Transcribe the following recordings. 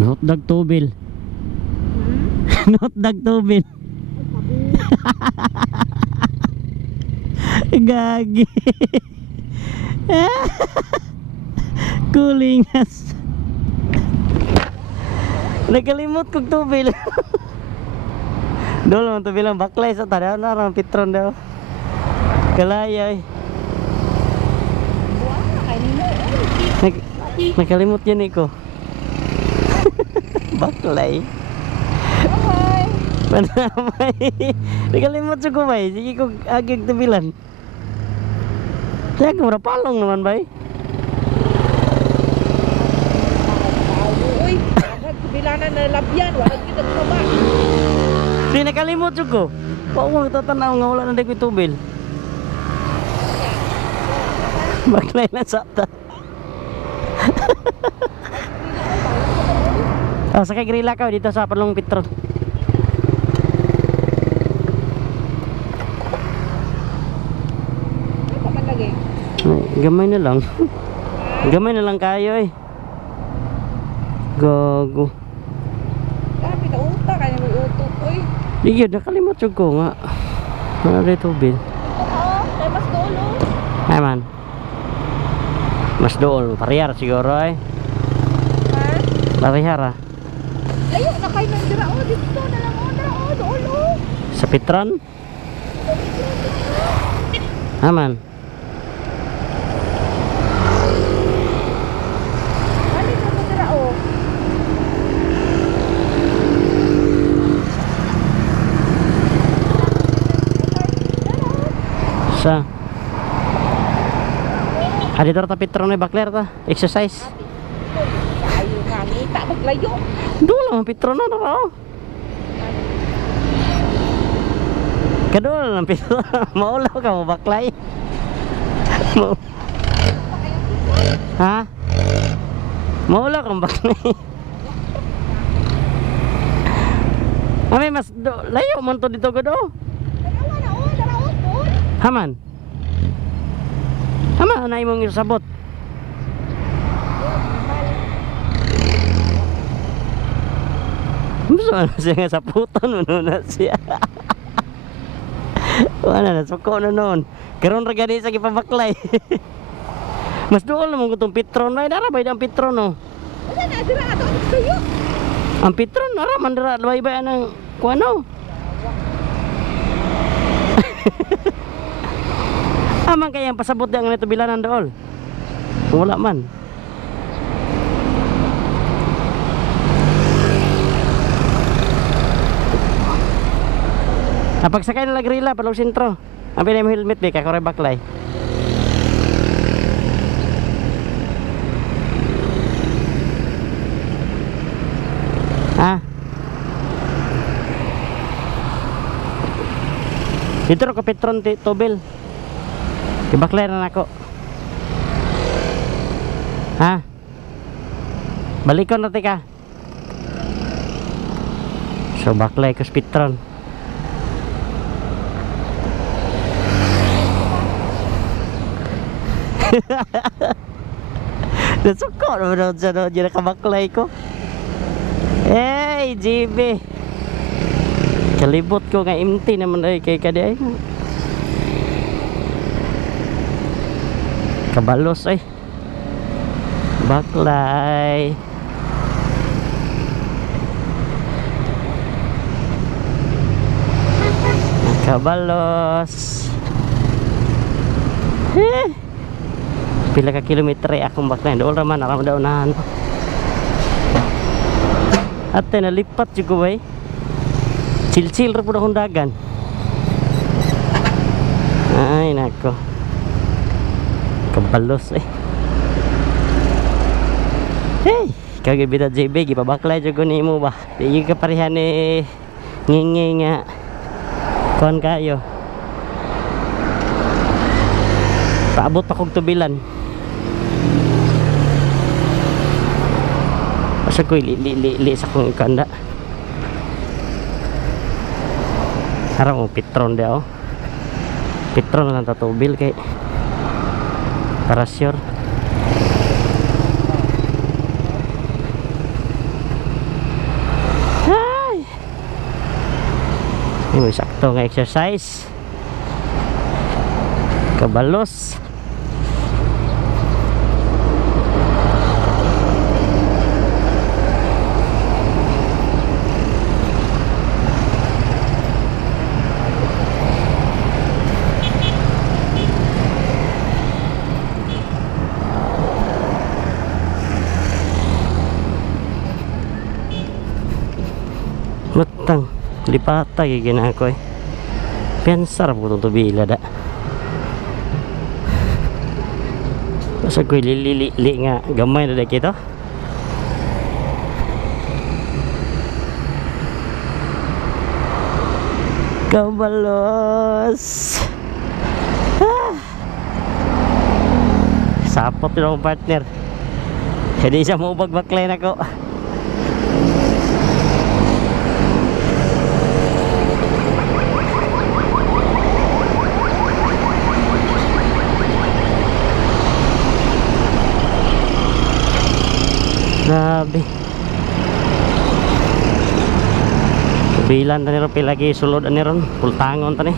Hotdog tubil. Hotdog tubil. Gagi. Kulingas. Nakalimot kong tubil. Dolo man tubil ang baklay sa tadaw na ron pitron daw. Kalaya nakalimot yan ko. Baklay. Manamay. Nakalimot sa ko bay. Sige ko agig tubilan. Kaya ka palong naman bay. Uy, bilanan na labyan. Wala kita tumaba. Di nakalimot sa ko. Pao tatanaw nga wala na di ko tubil. Baklay na sa ta. Oh, sakay grilla ka dito sa Palong Petron. Ano man lagi? Gamay na lang. Gamay na lang kayo eh. Gago. Dami na utak. Kaya may utok. Uy. Di yun, nakalimot yung ko nga. Ano rin tubil? Oo, kaya mas dolo. Ay man. Mas dool. Parihar siguro eh. Ha? Parihar ah. Layo na kayo ng dira. Oh, dito na lang. Oh, dira. Oh, dolo. Sa Petron? Aman. Balik na mo dira. Oh. Sa dito ta Petron ay bakler ta. Exercise. Ayaw nga ngita. Maglayo. Doon lang Petron na raw. Kadol lang Petron. Maulaw ka mo baklay. Ha? Maulaw kang baklay. Ami mas layo man to dito gado. Darawa na. Oh, darawa po. Haman. Haman na imong isabot. Gusto na siya nga sa puton mo na siya. Wala na, suko na noon. Karoon ra gani sa gipabaklay. Mas dool naman ko itong Petron. Ay, narabay ang Petron no. Wala na. Dira. Ato. Sayo. Ang Petron, naraman dira. Labay-bay ng kuano. Aman kaya ang pasabot ang nito bilanan dool. Wala man. Kapag sakay na lagrila, palong sentro. Ang pinay mo helmet, be, kakore baklay. Ha? Dito ro ka Petron Tobel. Ibaklay na nako. Ha? Balikon na ka. So baklay ko sa Petron. Nasuko naman ako dyan, no? Diyan nakabaklay ko. Hey, GB. Kalibot ko nga empty naman ay kay kadi ay. Kabalos ay. Baklay. Kabalos. Pila ka kilometer ay akong baklay. Doon raman, aram daw nahan. At nalipat juga bay. Chill-chill ra pud akong dagan. Ay nako. Kabalos eh. Hey, kage bida JB gipabaklay jud ko nimo ba. Di ka parehan ni ngingi nga. Kon kayo. Paabot pa kog tubilan. Asa ko li sa kong kanda. Harap mo Petron daw. Petron lang tatubil kay para sure. May sakto nga exercise. Kabalos. Matang lipata kay ginako eh. Pensar po itong tubila da. Basta ko'y lili nga gamay na da kito. Kabalos. Ah. Sapot yun akong partner. Hindi siya maubag-baklay na ko. Grabe. Bilan tani ron pilagi sulod ani ron pultangon tani.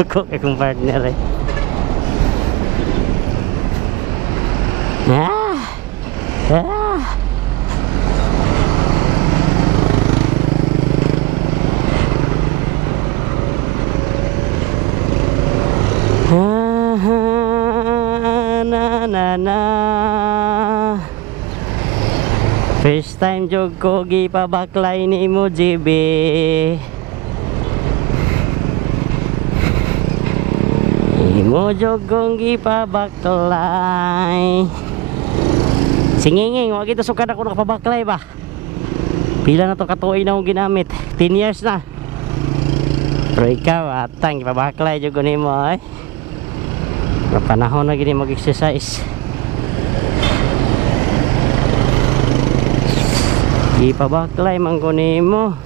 Suko akong partner eh. First time jog ko gipabaklay ni mo GB. Imo jog kong gipabaklay. Singinging, wag ito sukad ako nakapabaklay ba. Pila na to katuoy na akong ginamit, 10 years na. Pero ikaw atang gipabaklay jog ko nimo ay. Panahon na gini mag-exercise. Gipabaklay man ko nimo.